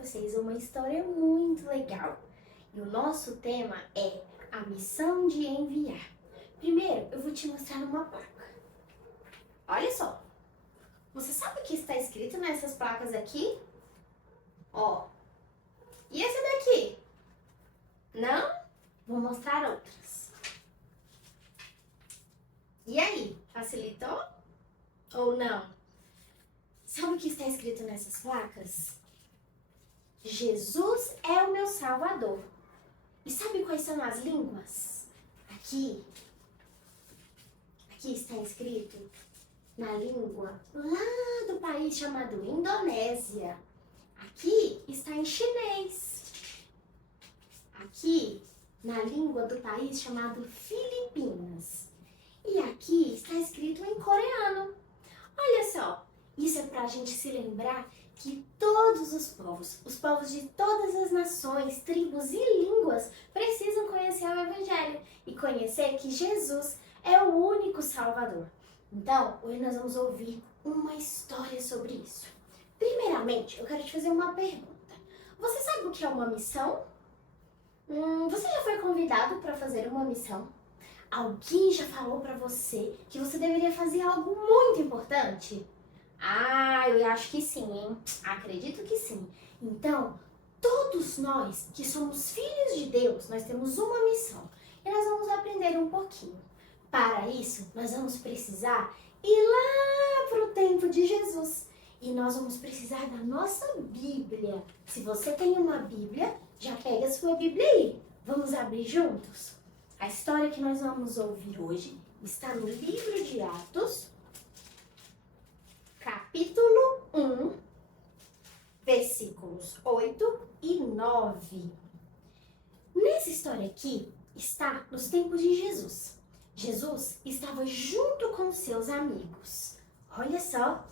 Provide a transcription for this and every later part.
vocês uma história muito legal. E o nosso tema é a missão de enviar. Primeiro, eu vou te mostrar uma placa. Olha só. Você sabe o que está escrito nessas placas aqui? Ó. E essa daqui? Não? Vou mostrar outras. E aí, facilitou? Ou não? Sabe o que está escrito nessas placas? Jesus é o meu Salvador. E sabe quais são as línguas? Aqui está escrito na língua lá do país chamado Indonésia. Aqui está em chinês. Aqui na língua do país chamado Filipinas. E aqui está escrito em coreano. Olha só, isso é para a gente se lembrar que todos os povos de todas as nações, tribos e línguas precisam conhecer o Evangelho e conhecer que Jesus é o único Salvador. Então, hoje nós vamos ouvir uma história sobre isso. Primeiramente, eu quero te fazer uma pergunta. Você sabe o que é uma missão? Você já foi convidado para fazer uma missão? Alguém já falou para você que você deveria fazer algo muito importante? Eu acho que sim, hein? Acredito que sim. Então, todos nós que somos filhos de Deus, nós temos uma missão. E nós vamos aprender um pouquinho. Para isso, nós vamos precisar ir lá para o tempo de Jesus. E nós vamos precisar da nossa Bíblia. Se você tem uma Bíblia, já pega a sua Bíblia aí. Vamos abrir juntos? A história que nós vamos ouvir hoje está no livro de Atos, capítulo 1, versículos 8 e 9. Nessa história aqui está nos tempos de Jesus. Jesus estava junto com seus amigos. Olha só,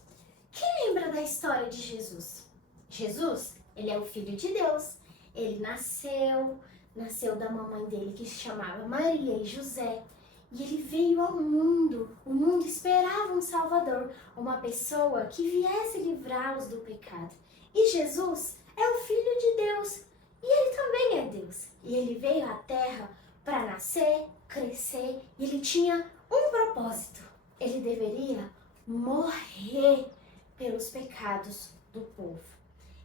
quem lembra da história de Jesus? Jesus, ele é o Filho de Deus. Ele nasceu da mamãe dele que se chamava Maria e José. E ele veio ao mundo. O mundo esperava um Salvador, uma pessoa que viesse livrá-los do pecado. E Jesus é o Filho de Deus. E ele também é Deus. E ele veio à Terra para nascer, crescer. E ele tinha um propósito. Ele deveria morrer pelos pecados do povo.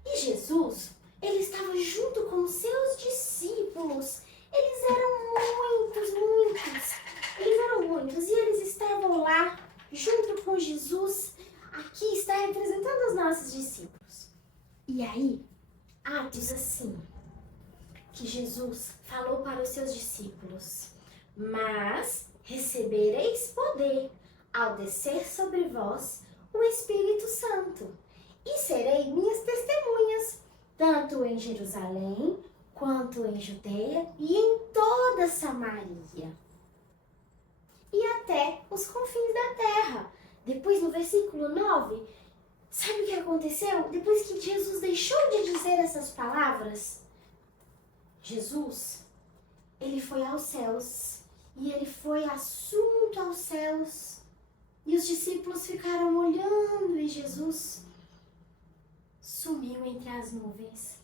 E Jesus, ele estava junto com os seus discípulos. Eles eram muitos. E eles estavam lá junto com Jesus. Aqui está representando os nossos discípulos. E aí, diz assim, que Jesus falou para os seus discípulos: mas recebereis poder ao descer sobre vós o Espírito Santo. E serei minhas testemunhas, tanto em Jerusalém, quanto em Judeia e em toda Samaria. E até os confins da terra. Depois, no versículo 9, sabe o que aconteceu? Depois que Jesus deixou de dizer essas palavras, Jesus, ele foi aos céus. E ele foi assunto aos céus. E os discípulos ficaram olhando e Jesus sumiu entre as nuvens.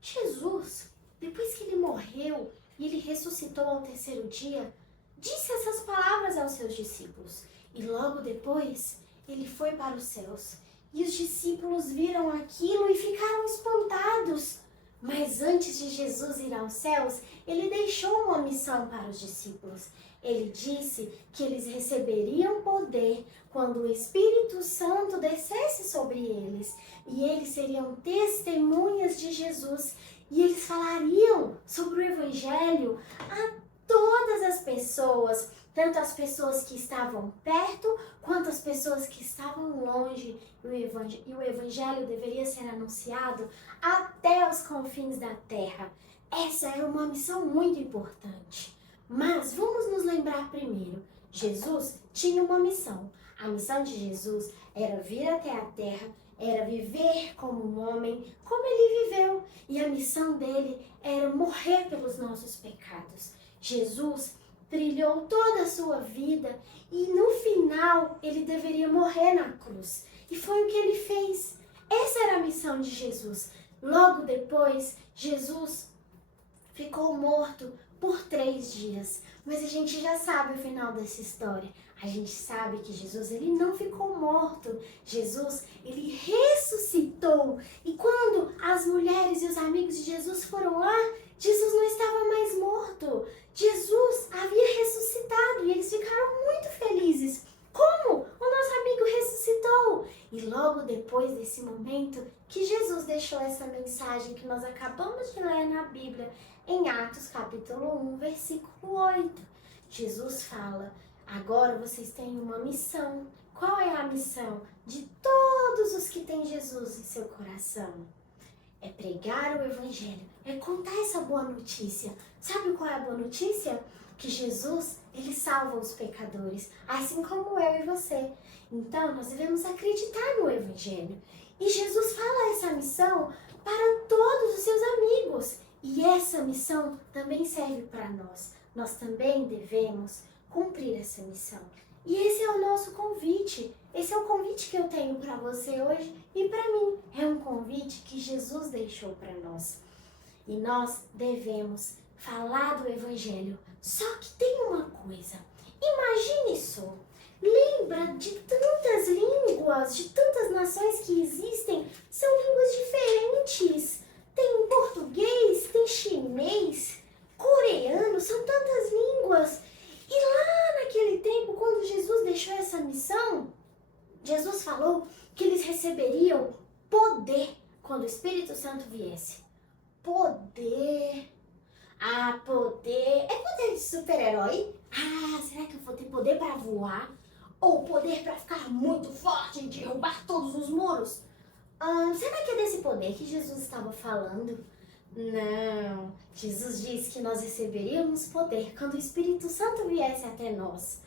Jesus, depois que ele morreu e ele ressuscitou ao terceiro dia, disse essas palavras aos seus discípulos. E logo depois, ele foi para os céus. E os discípulos viram aquilo e ficaram espantados. Mas antes de Jesus ir aos céus, ele deixou uma missão para os discípulos. Ele disse que eles receberiam poder quando o Espírito Santo descesse sobre eles. E eles seriam testemunhas de Jesus. E eles falariam sobre o Evangelho a todas as pessoas, tanto as pessoas que estavam perto, quanto as pessoas que estavam longe. E o Evangelho deveria ser anunciado até os confins da terra. Essa era uma missão muito importante. Mas vamos nos lembrar primeiro. Jesus tinha uma missão. A missão de Jesus era vir até a terra, era viver como um homem, como ele viveu. E a missão dele era morrer pelos nossos pecados. Jesus trilhou toda a sua vida e no final ele deveria morrer na cruz. E foi o que ele fez. Essa era a missão de Jesus. Logo depois, Jesus ficou morto por 3 dias. Mas a gente já sabe o final dessa história. A gente sabe que Jesus, ele não ficou morto. Jesus, ele ressuscitou. E quando as mulheres e os amigos de Jesus foram lá, Jesus não estava mais morto. Jesus havia ressuscitado e eles ficaram muito felizes. Como? O nosso amigo ressuscitou. E logo depois desse momento que Jesus deixou essa mensagem que nós acabamos de ler na Bíblia, em Atos capítulo 1, versículo 8. Jesus fala: agora vocês têm uma missão. Qual é a missão de todos os que têm Jesus em seu coração? É pregar o evangelho, é contar essa boa notícia. Sabe qual é a boa notícia? Que Jesus, ele salva os pecadores, assim como eu e você. Então, nós devemos acreditar no evangelho. E Jesus fala essa missão para todos os seus amigos. E essa missão também serve para nós. Nós também devemos cumprir essa missão. E esse é o nosso convite. Esse é o convite que eu tenho para você hoje e para mim. É um convite que Jesus deixou para nós. E nós devemos falar do evangelho. Só que tem uma coisa. Imagine só. Lembra de tantas línguas, de tantas nações que existem? São línguas diferentes. Tem português, tem chinês, coreano, são tantas línguas. E lá naquele tempo, quando Jesus deixou essa missão, Jesus falou que eles receberiam poder quando o Espírito Santo viesse. Poder. Ah, poder. É poder de super-herói? Ah, será que eu vou ter poder para voar? Ou poder para ficar muito forte e derrubar todos os muros? Será que é desse poder que Jesus estava falando? Não. Jesus disse que nós receberíamos poder quando o Espírito Santo viesse até nós.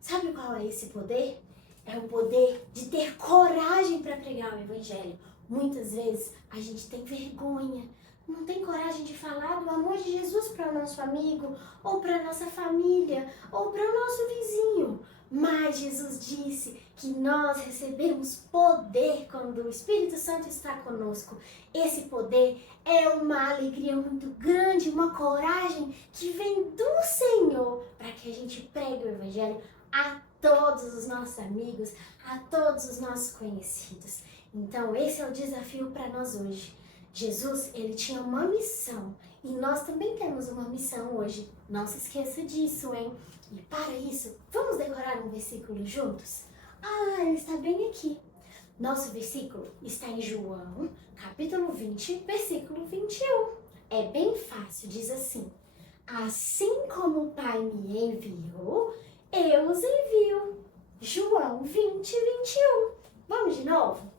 Sabe qual é esse poder? É o poder de ter coragem para pregar o evangelho. Muitas vezes a gente tem vergonha, não tem coragem de falar do amor de Jesus para o nosso amigo, ou para a nossa família, ou para o nosso vizinho. Mas Jesus disse que nós recebemos poder quando o Espírito Santo está conosco. Esse poder é uma alegria muito grande, uma coragem que vem do Senhor para que a gente pregue o evangelho a todos os nossos amigos, a todos os nossos conhecidos. Então esse é o desafio para nós hoje. Jesus, ele tinha uma missão e nós também temos uma missão hoje. Não se esqueça disso, hein? E para isso, vamos decorar um versículo juntos? Ah, ele está bem aqui. Nosso versículo está em João, capítulo 20, versículo 21. É bem fácil, diz assim: assim como o Pai me enviou, eu os envio. João 20, 21. Vamos de novo?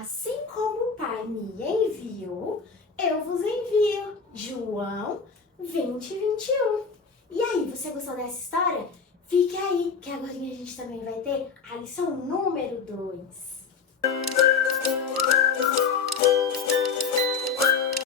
Assim como o Pai me enviou, eu vos envio. João 20, 21. E aí, você gostou dessa história? Fique aí, que agora a gente também vai ter a lição número 2.